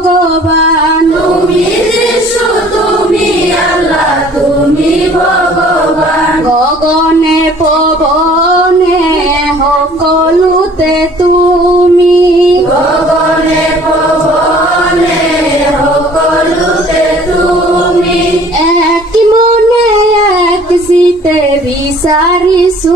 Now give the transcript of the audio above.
ভগবান, তুমি যিশু তুমি আল্লাহ তুমি ভগবান, গগনে পবনে সকলোতে তুমি, গগনে পবনে সকলোতে তুমি, এক মনে এক চিতে বিচাৰিছো